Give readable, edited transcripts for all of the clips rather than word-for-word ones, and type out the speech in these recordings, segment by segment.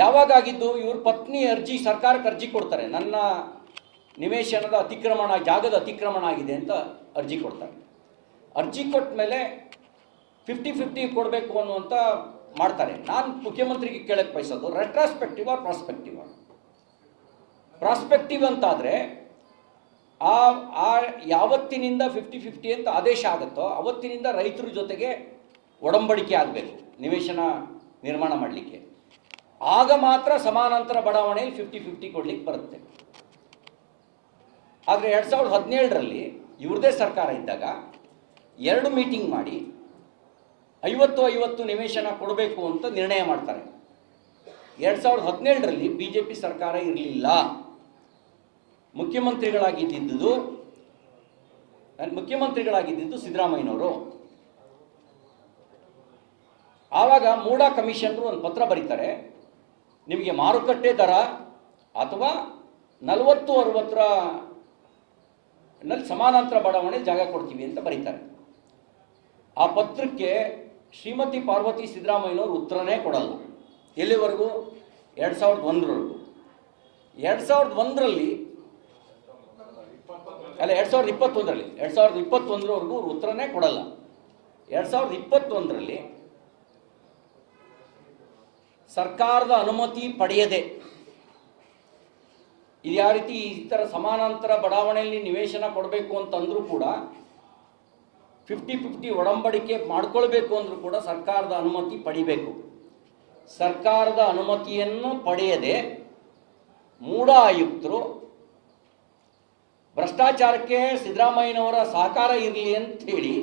ಯಾವಾಗಾಗಿದ್ದು? ಇವ್ರ ಪತ್ನಿ ಅರ್ಜಿ, ಸರ್ಕಾರಕ್ಕೆ ಅರ್ಜಿ ಕೊಡ್ತಾರೆ, ನನ್ನ ನಿವೇಶನದ ಅತಿಕ್ರಮಣ, ಜಾಗದ ಅತಿಕ್ರಮಣ ಆಗಿದೆ ಅಂತ ಅರ್ಜಿ ಕೊಡ್ತಾರೆ. ಅರ್ಜಿ ಕೊಟ್ಟ ಮೇಲೆ 50-50 ಕೊಡಬೇಕು ಅನ್ನುವಂಥ ಮಾಡ್ತಾರೆ. ನಾನು ಮುಖ್ಯಮಂತ್ರಿಗೆ ಕೇಳಕ್ಕೆ ಬಯಸೋದು, ರೆಟ್ರಾಸ್ಪೆಕ್ಟಿವ್ ಆರ್ ಪ್ರಾಸ್ಪೆಕ್ಟಿವ್? ಪ್ರಾಸ್ಪೆಕ್ಟಿವ್ ಅಂತಾದರೆ ಯಾವತ್ತಿನಿಂದ 50-50 ಅಂತ ಆದೇಶ ಆಗುತ್ತೋ ಅವತ್ತಿನಿಂದ ರೈತರ ಜೊತೆಗೆ ಒಡಂಬಡಿಕೆ ಆಗಬೇಕು ನಿವೇಶನ ನಿರ್ಮಾಣ ಮಾಡಲಿಕ್ಕೆ. ಆಗ ಮಾತ್ರ ಸಮಾನಾಂತರ ಬಡಾವಣೆಯಲ್ಲಿ 50-50 ಕೊಡ್ಲಿಕ್ಕೆ ಬರುತ್ತೆ. ಆದರೆ 2017ರಲ್ಲಿ ಇವ್ರದೇ ಸರ್ಕಾರ ಇದ್ದಾಗ 2 ಮೀಟಿಂಗ್ ಮಾಡಿ 50-50 ನಿವೇಶನ ಕೊಡಬೇಕು ಅಂತ ನಿರ್ಣಯ ಮಾಡ್ತಾರೆ. 2017ರಲ್ಲಿ BJP ಸರ್ಕಾರ ಇರಲಿಲ್ಲ. ಮುಖ್ಯಮಂತ್ರಿಗಳಾಗಿದ್ದು ಸಿದ್ದರಾಮಯ್ಯನವರು. ಆವಾಗ ಮೂಡಾ ಕಮಿಷನರು ಒಂದು ಪತ್ರ ಬರೀತಾರೆ, ನಿಮಗೆ ಮಾರುಕಟ್ಟೆ ದರ ಅಥವಾ 40-60ರಲ್ಲಿ ಸಮಾನಾಂತರ ಬಡಾವಣೆ ಜಾಗ ಕೊಡ್ತೀವಿ ಅಂತ ಬರೀತಾರೆ. ಆ ಪತ್ರಕ್ಕೆ ಶ್ರೀಮತಿ ಪಾರ್ವತಿ ಸಿದ್ದರಾಮಯ್ಯನವರು ಉತ್ತರನೇ ಕೊಡಲ್ಲ. ಎಲ್ಲಿವರೆಗೂ? 2001ರವರೆಗೂ. 2001ರಲ್ಲಿ ಅಲ್ಲ 2021ರವರೆಗೂ ಉತ್ತರನೇ ಕೊಡಲ್ಲ. 2021ರಲ್ಲಿ ಸರ್ಕಾರದ ಅನುಮತಿ ಪಡೆಯದೆ ಇದು ಯಾವ ರೀತಿ ಈ ಥರ ಸಮಾನಾಂತರ ಬಡಾವಣೆಯಲ್ಲಿ ನಿವೇಶನ ಕೊಡಬೇಕು ಅಂತಂದ್ರೂ ಕೂಡ 50-50 ಒಡಂಬಡಿಕೆ ಮಾಡ್ಕೊಳ್ಬೇಕು ಅಂದರೂ ಕೂಡ ಸರ್ಕಾರದ ಅನುಮತಿ ಪಡಿಬೇಕು. ಸರ್ಕಾರದ ಅನುಮತಿಯನ್ನು ಪಡೆಯದೆ ಮೂಡಾ ಆಯುಕ್ತರು ಭ್ರಷ್ಟಾಚಾರಕ್ಕೆ ಸಿದ್ದರಾಮಯ್ಯನವರ ಸಹಕಾರ ಇರಲಿ ಅಂಥೇಳಿ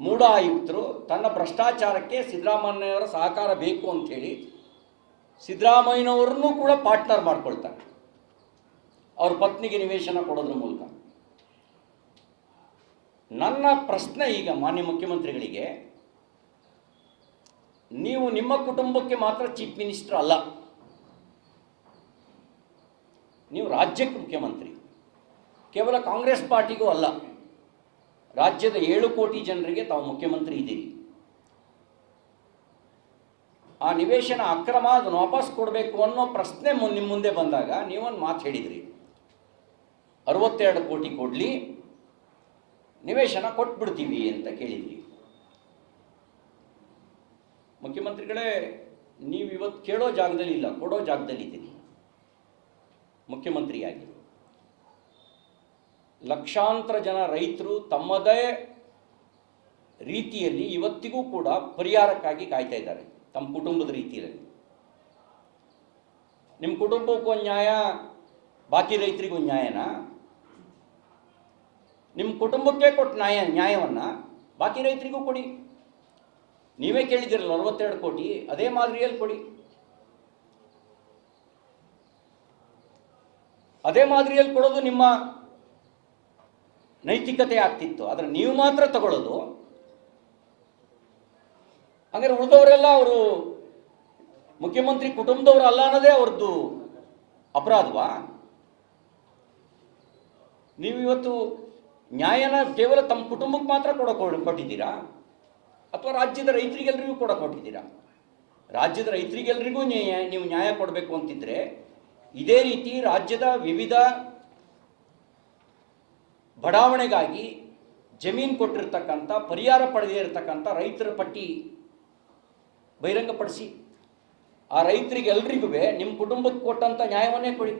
ಮೂಡಾ ಆಯುಕ್ತರು ತನ್ನ ಭ್ರಷ್ಟಾಚಾರಕ್ಕೆ ಸಿದ್ದರಾಮಯ್ಯನವರ ಸಹಕಾರ ಬೇಕು ಅಂಥೇಳಿ ಸಿದ್ದರಾಮಯ್ಯನವ್ರನ್ನೂ ಕೂಡ ಪಾರ್ಟ್ನರ್ ಮಾಡ್ಕೊಳ್ತಾರೆ ಅವ್ರ ಪತ್ನಿಗೆ ನಿವೇಶನ ಕೊಡೋದ್ರ ಮೂಲಕ. ನನ್ನ ಪ್ರಶ್ನೆ ಈಗ ಮಾನ್ಯ ಮುಖ್ಯಮಂತ್ರಿಗಳಿಗೆ, ನೀವು ನಿಮ್ಮ ಕುಟುಂಬಕ್ಕೆ ಮಾತ್ರ ಚೀಫ್ ಮಿನಿಸ್ಟರ್ ಅಲ್ಲ, ನೀವು ರಾಜ್ಯಕ್ಕೆ ಮುಖ್ಯಮಂತ್ರಿ. ಕೇವಲ ಕಾಂಗ್ರೆಸ್ ಪಾರ್ಟಿಗೂ ಅಲ್ಲ, ರಾಜ್ಯದ 7 ಕೋಟಿ ಜನರಿಗೆ ತಾವು ಮುಖ್ಯಮಂತ್ರಿ ಇದ್ದೀರಿ. ಆ ನಿವೇಶನ ಅಕ್ರಮ, ಅದನ್ನು ವಾಪಸ್ ಕೊಡಬೇಕು ಅನ್ನೋ ಪ್ರಶ್ನೆ ನಿಮ್ಮ ಮುಂದೆ ಬಂದಾಗ ನೀವೊಂದು ಮಾತು ಹೇಳಿದ್ರಿ, 62 ಕೋಟಿ ಕೊಡಲಿ, ನಿವೇಶನ ಕೊಟ್ಬಿಡ್ತೀವಿ ಅಂತ ಕೇಳಿದ್ರಿ. ಮುಖ್ಯಮಂತ್ರಿಗಳೇ, ನೀವು ಇವತ್ತು ಕೇಳೋ ಜಾಗದಲ್ಲಿ ಇಲ್ಲ, ಕೊಡೋ ಜಾಗದಲ್ಲಿ ಇದ್ದೀರಿ ಮುಖ್ಯಮಂತ್ರಿಯಾಗಿ. ಲಕ್ಷಾಂತರ ಜನ ರೈತರು ತಮ್ಮದೇ ರೀತಿಯಲ್ಲಿ ಇವತ್ತಿಗೂ ಕೂಡ ಪರಿಹಾರಕ್ಕಾಗಿ ಕಾಯ್ತಾ ಇದ್ದಾರೆ, ತಮ್ಮ ಕುಟುಂಬದ ರೀತಿಯಲ್ಲಿ. ನಿಮ್ಮ ಕುಟುಂಬಕ್ಕೊಂದು ನ್ಯಾಯ, ಬಾಕಿ ರೈತರಿಗೊಂದು ನ್ಯಾಯನಾ? ನಿಮ್ಮ ಕುಟುಂಬಕ್ಕೆ ಕೊಟ್ಟ ನ್ಯಾಯವನ್ನು ಬಾಕಿ ರೈತರಿಗೂ ಕೊಡಿ. ನೀವೇ ಕೇಳಿದಿರಲ್ಲ 62 ಕೋಟಿ, ಅದೇ ಮಾದರಿಯಲ್ಲಿ ಕೊಡಿ. ಅದೇ ಮಾದರಿಯಲ್ಲಿ ಕೊಡೋದು ನಿಮ್ಮ ನೈತಿಕತೆ ಆಗ್ತಿತ್ತು. ಆದರೆ ನೀವು ಮಾತ್ರ ತಗೊಳ್ಳೋದು. ಹಾಗಾದ್ರೆ ಉಳಿದವರೆಲ್ಲ ಅವರು ಮುಖ್ಯಮಂತ್ರಿ ಕುಟುಂಬದವರು ಅಲ್ಲ ಅನ್ನೋದೇ ಅವ್ರದ್ದು ಅಪರಾಧವಾ? ನೀವು ಇವತ್ತು ನ್ಯಾಯನ ಕೇವಲ ತಮ್ಮ ಕುಟುಂಬಕ್ಕೆ ಮಾತ್ರ ಕೊಟ್ಟಿದ್ದೀರಾ ಅಥವಾ ರಾಜ್ಯದ ರೈತರಿಗೆಲ್ಲರಿಗೂ ಕೊಟ್ಟಿದ್ದೀರಾ? ರಾಜ್ಯದ ರೈತರಿಗೆಲ್ಲರಿಗೂ ನೀವು ನ್ಯಾಯ ಕೊಡಬೇಕು ಅಂತಿದ್ರೆ ಇದೇ ರೀತಿ ರಾಜ್ಯದ ವಿವಿಧ ಬಡಾವಣೆಗಾಗಿ ಜಮೀನು ಕೊಟ್ಟಿರ್ತಕ್ಕಂಥ, ಪರಿಹಾರ ಪಡೆದೇ ಇರತಕ್ಕಂಥ ರೈತರ ಪಟ್ಟಿ ಬಹಿರಂಗಪಡಿಸಿ ಆ ರೈತರಿಗೆಲ್ಲರಿಗೂ ನಿಮ್ಮ ಕುಟುಂಬಕ್ಕೆ ಕೊಟ್ಟಂಥ ನ್ಯಾಯವನ್ನೇ ಕೊಡಿ.